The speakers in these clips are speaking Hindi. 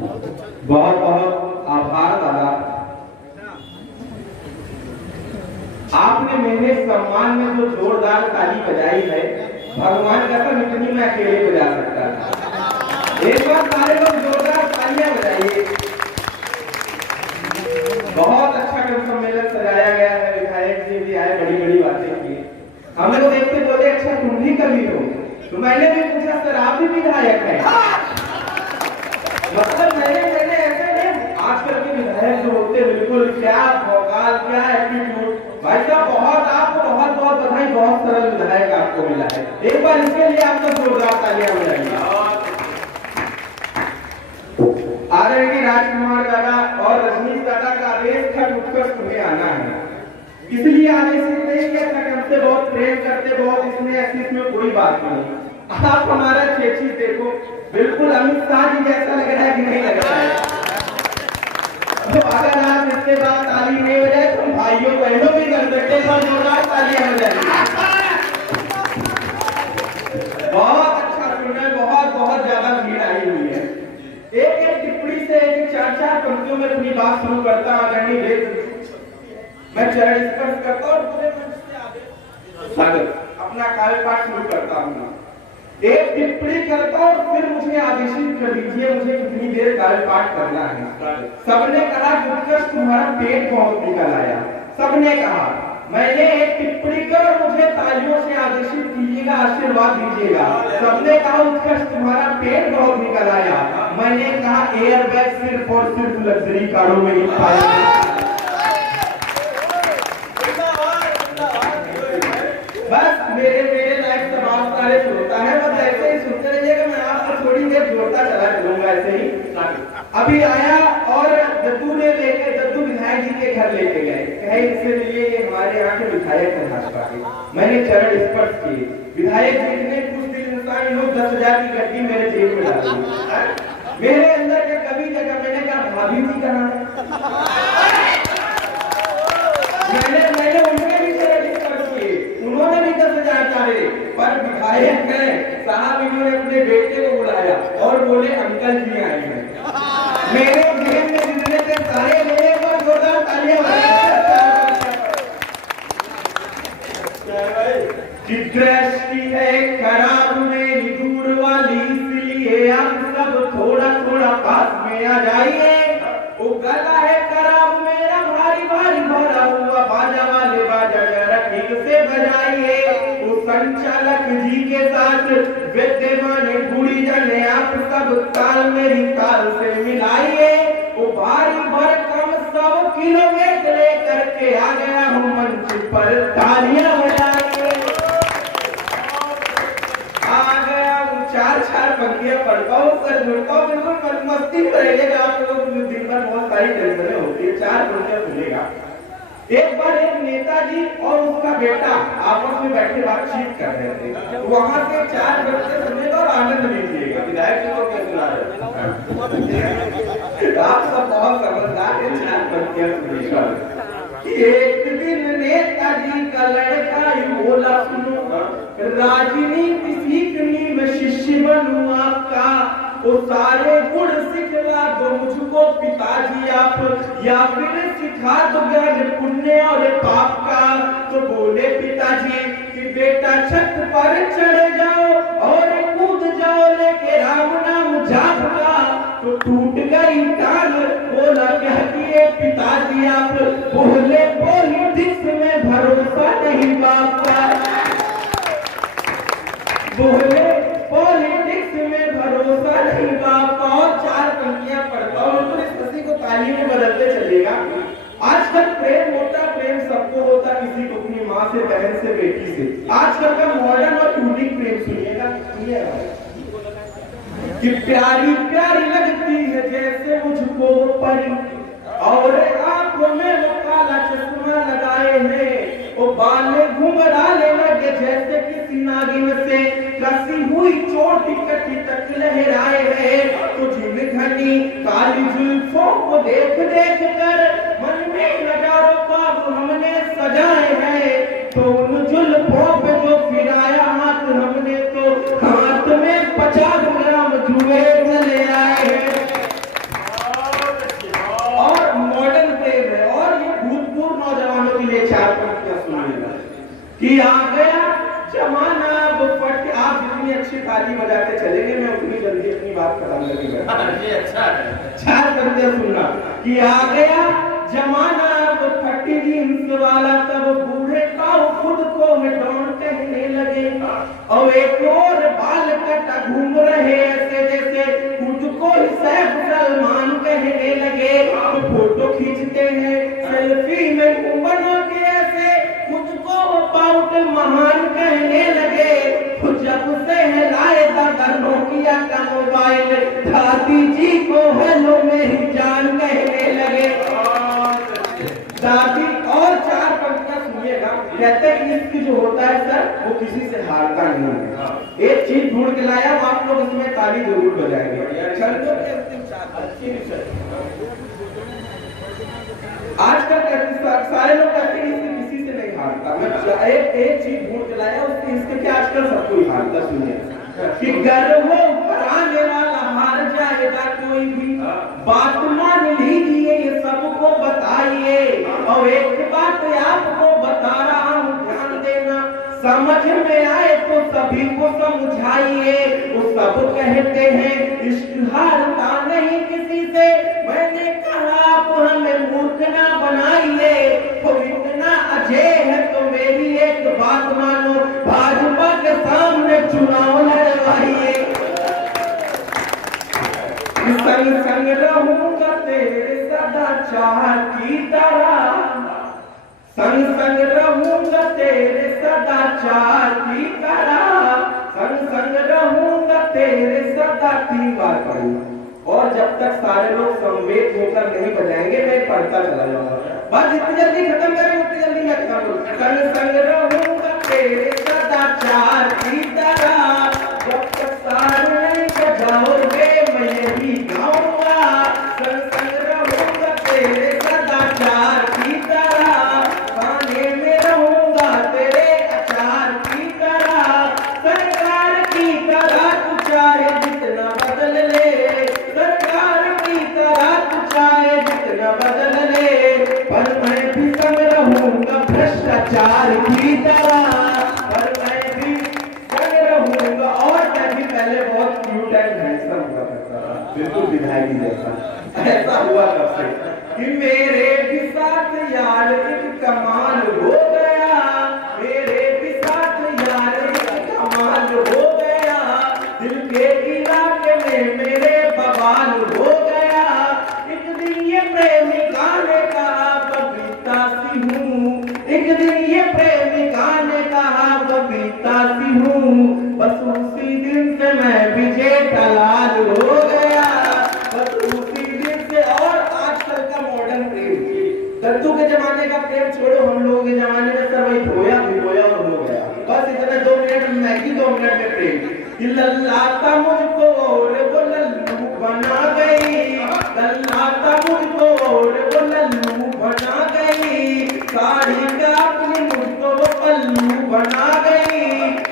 बहुत बहुत आभार दादा, आपने मेरे सम्मान में जो जोरदार ताली बजाई है, भगवान कसम इतनी मैं अकेले बजा सकता था। एक बार सारे लोग जोरदार तालियां बजाइए। बहुत अच्छा कवि सम्मेलन सजाया गया है, विधायक जी भी आए, बड़ी बड़ी बातें की। हम लोग देख के बोले अच्छा तुम भी कवि हो, तो मैंने भी पूछा सर आप भी विधायक है? मतलब मैंने ऐसे नहीं, आजकल के विधायक जो होते हैं बिल्कुल क्या भौकाल, क्या एटीट्यूड। भाई साहब बहुत आपको बहुत बहुत बधाई, बहुत सरल विधायक आपको मिला है। एक बार इसके लिए आपको जोरदार तालियां बजाइए। आदरणीय राजकुमार दादा और रजनीश दादा का आदेश था उत्कर्ष तुम्हें आना है, इसलिए आदेशित नहीं किया था। हमसे बहुत प्रेम करते, बहुत इसमें इसमें कोई बात नहीं। आप हमारा चेची देखो, बिल्कुल अमित शाह जी जैसा लग रहा है कि नहीं लग रहा है? तो अगर आप इसके बाद ताली नहीं बजाए तो भाइयों बहनों भी कर सकते हैं, जोरदार तालियां बजाइए। बहुत अच्छा सुना, बहुत बहुत ज्यादा भीड़ आई हुई है। एक एक टिप्पणी से एक चार चार पंक्तियों में अपनी बात शुरू करता हूं। मैं चरण स्पर्श करता हूं और पूरे मंच से आदेश स्वागत अपना कार्यपाठ शुरू करता हूं। एक टिप्पणी करता हूं और फिर मुझे आदेशित कर दीजिए मुझे कितनी देर कार्यपाठ करना है। सबने कहा उत्कर्ष तुम्हारा पेट बहुत निकल आया, सबने कहा। मैंने एक टिप्पणी कर और मुझे तालियों से आदेशित कीजिएगा, आशीर्वाद दीजिएगा। सबने कहा उत्कर्ष तुम्हारा पेट बहुत निकल आया, मैंने कहा एयरबैग सिर्फ और सिर्फ लग्जरी कारों में ही पाया। बस मेरे लाइफ तमाम सारे होता है, बस ऐसे ही सुनते रहिएगा। मैं आपको थोड़ी देर जोड़ता चला चलूंगा ऐसे ही। अभी आया और दद्दू विधायक जी के घर लेके गए, कहे इससे लिए ये हमारे यहाँ के विधायक है भाजपा के। मैंने चरण स्पर्श किए, विधायक जी ने कुछ दिन इंसान लोग 10,000 की गड्डी मेरे जेब में डाल दी। मेरे अंदर के कभी जगह मैंने कहा भाभी जी कहाँ है? मैंने उनके भी चरण स्पर्श किए, उन्होंने भी 10,000 डाले, पर विधायक है साहब, इन्होंने अपने बेटे को बुलाया और बोले अंकल जी आए हैं। मेरे जेब में जितने थे सारे मेरे पर जोरदार तालियां बजाइए। दृष्टि है खराब मेरी दूर वाली, इसलिए आप सब थोड़ा थोड़ा पास में आ जाइए। वो गला है खराब मेरा भारी भारी भरा हुआ, बाजा वाले बाजा जरा ठीक से बजाइए। वो संचालक जी के साथ विद्यमान बूढ़ी जने आप सब ताल मेरी ताल से मिलाइए। वो भारी भरकम 100 किलो वेट लेकर के आ गया हूँ मंच पर, तालियां बजाइए। आ गया हूँ चार पंक्तियां पढ़ता हूँ, सर जुड़ता हूँ, बिल्कुल मस्ती करेंगे। आप लोग दिन भर बहुत सारी टेंशनें होती है, 4 पंक्तियां सुनेगा। एक बार एक नेताजी और उसका बेटा आपस में बैठे बातचीत कर रहे थे, वहां से 4 पंक्तियां सुनेगा और आनंद लीजिएगा। विधायक जी को क्या सुना रहे? आप सब बहुत समझदार हैं, 4 पंक्तियां सुनेगा। एक दिन नेताजी का लड़का बोला सुनो, राजनीति सीखनी मैं शिष्य बनूं आपका, वो सारे गुण सिखला दो मुझको पिताजी आप, या फिर सिखा दो ज्ञान पुण्य और पाप का। तो बोले पिताजी कि बेटा छत पर चढ़ जाओ और कूद जाओ लेके राम नाम जाप का। तो टूट गई टांग, बोला क्या किए पिताजी आप? बोले पॉलिटिक्स में भरोसा नहीं बाप का। बोले पॉलिटिक्स में भरोसा नहीं बाप का। और 4 पंक्तियां पढ़ता हूँ, तो इस हंसी को ताली में बदलते चलेगा। आजकल प्रेम होता, प्रेम सबको होता, किसी को अपनी माँ से, बहन से, बेटी से। आजकल का मॉडर्न और यूनिक प्रेम सुनिएगा, कि प्यारी प्यारी लगती है जैसे मुझको परी, और आंखों में वो काला चश्मा लगाए हैं, वो बाल घुंघराले लगे जैसे किसी नागिन से कसी हुई चोटी कटी तक लहराए हैं। तो जिन घनी काली जुल्फों को देख देख कर मन में नजारों ख्वाब हमने सजाए हैं। तो उन जुल्फों पे जो फिराया हाथ हमने, तो हाथ में 50 ग्राम जुए ले आए हैं। कि आ गया जमाना अब फट। आप जितनी अच्छी ताली बजाते चलेंगे मैं उतनी जल्दी अपनी बात खत्म करेंगे। ये अच्छा है। चार बंदे सुनना कि आ गया जमाना अब फटी जींस वाला, तब बूढ़े ताऊ खुद को है डॉन कहने लगे। और एक और बाल कटा घूम रहे ऐसे जैसे खुद को ही सैफ सलमान कहने लगे। तो फोटो खींचते हैं सेल्फी में मुंह बना के ऐसे खुद को पाउट महान कहने लगे। तो जब से है लाए दादा नोकिया का मोबाइल, दादी जी को हेलो मेरी जान कहने लगे। दादी और चार पंक्तियां सुनिएगा। कहते हैं इश्क जो होता है सर वो किसी से हारता नहीं है। एक चीज ढूंढ के लाया हूं, आप लोग इसमें ताली जरूर बजाएंगे। आजकल सारे लोग कहते हैं इश्क किसी से नहीं हारता। मैं एक चीज ढूंढ के लाया उसके इसके क्या आजकल सबको ही हारता। सुनिए कि गर्व पर आने वाला हार जाएगा कोई भी, बात मान लीजिए ये सबको बताइए। और एक बात आपको बता रहा हूँ ध्यान देना, समझ में आए तो सभी को समझाइए। वो सब कहते हैं इश्क हारता नहीं किसी से, मैंने कहा आप हमें मूर्ख ना बनाइए। तो इतना अजय है तो मेरी एक बात मानो, भाजपा के सामने चुनाव लड़वाइए। संग संग रहूंगा तेरे सदाचार की तरह, संग संग रहूंगा तेरे सदाचार की तरह, संग संग रहूंगा तेरे सदा। 3 बार पढ़ूंगा और जब तक सारे लोग संवेद होकर नहीं बजाएंगे मैं पढ़ता चला जाऊंगा। बस जितनी जल्दी खत्म करें उतनी जल्दी मैं खत्म करूं। संग संग रहूंगा तेरे सदाचार की तरह, जब तक सारे नहीं बजाओगे मैं यही गाऊंगा। संग संग रहूंगा तेरे सदाचार की तरह, खाने में रहूंगा तेरे अचार की तरह। सरकार की तरह तू चाहे जितना बदल ले, सरकार की तरह तू चाहे जितना बदल ले, पर मैं भी संग रहूंगा भ्रष्टाचार की तरह, पर मैं भी संग रहूंगा। और मैं भी पहले बहुत क्यूट एंड हैंडसम हुआ करता था, बिल्कुल विधायक जैसा। ऐसा हुआ कब से कि मेरे भी साथ यार एक कमाल हो गया, मेरे भी साथ यार एक कमाल हो गया, दिल के इलाके में मेरे बवाल हो गया। एक दिन ये प्रेमिका ने कहा बबीता सी हूँ, एक दिन ये प्रेमिका ने कहा बबीता सी हूँ, बस उसी दिन से मैं विजय दलाल हो गया, बस उसी दिन से। और आजकल का मॉडर्न प्रेम, दत्तू के जमाने का प्रेम छोड़ो, हम लोगों के जमाने में सर वही धोया भिगोया और हो गया। बस इतना 2 मिनट में मैगी, 2 मिनट में प्रेम। लल्लाता मुझको और वो लल्लू बना गई, लल्लाता मुझको और वो लल्लू बना गई, साड़ी का अपनी मुझको वो पल्लू बना गई,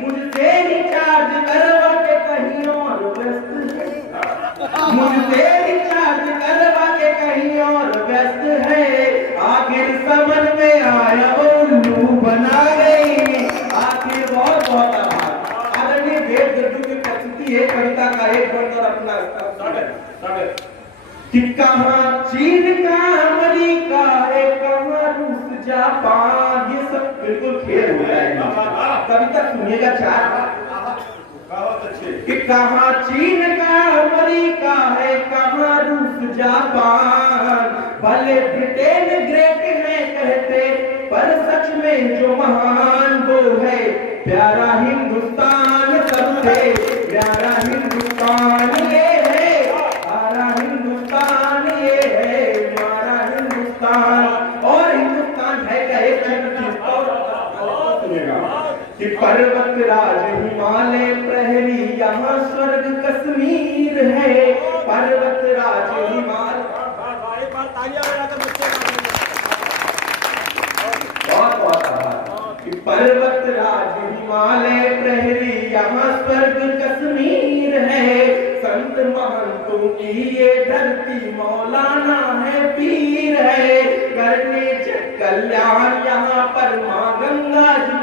मुझसे रिचार्ज करवा के कहीं और व्यस्त है, मुझसे रिचार्ज करवा के कहीं और व्यस्त है। आखिर समझ में आया वो उल्लू बना गई। आखिर बहुत बहुत आभार। आदरणीय वेद जद्दू की प्रस्तुति है कविता का एक वर्ड और अपना स्वागत। कि कहाँ चीन का अमेरिका है, कहाँ रूस जापान, ये सब बिल्कुल खेल हो रहा है। कविता सुनिएगा 4 कि कहाँ चीन का अमेरिका है, कहाँ रूस जापान, भले ब्रिटेन ग्रेट है कहते पर सच में जो महान वो है प्यारा हिंदुस्तान, सबसे प्यारा हिंदुस्तान ये है, प्यारा हिंदुस्तान ये है, हमारा हिंदुस्तान। और हिंदुस्तान है क्या एक कि पर्वत राज हिमालय प्रहरी, यहाँ स्वर्ग कश्मीर है, पर्वत राज हिमालय। बहुत आभार। पर्वत राज हिमालय प्रहरी, यहाँ स्वर्ग कश्मीर है, संत महंतों की ये धरती मौलाना है पीर है, करने जग कल्याण यहाँ पर माँ गंगा जी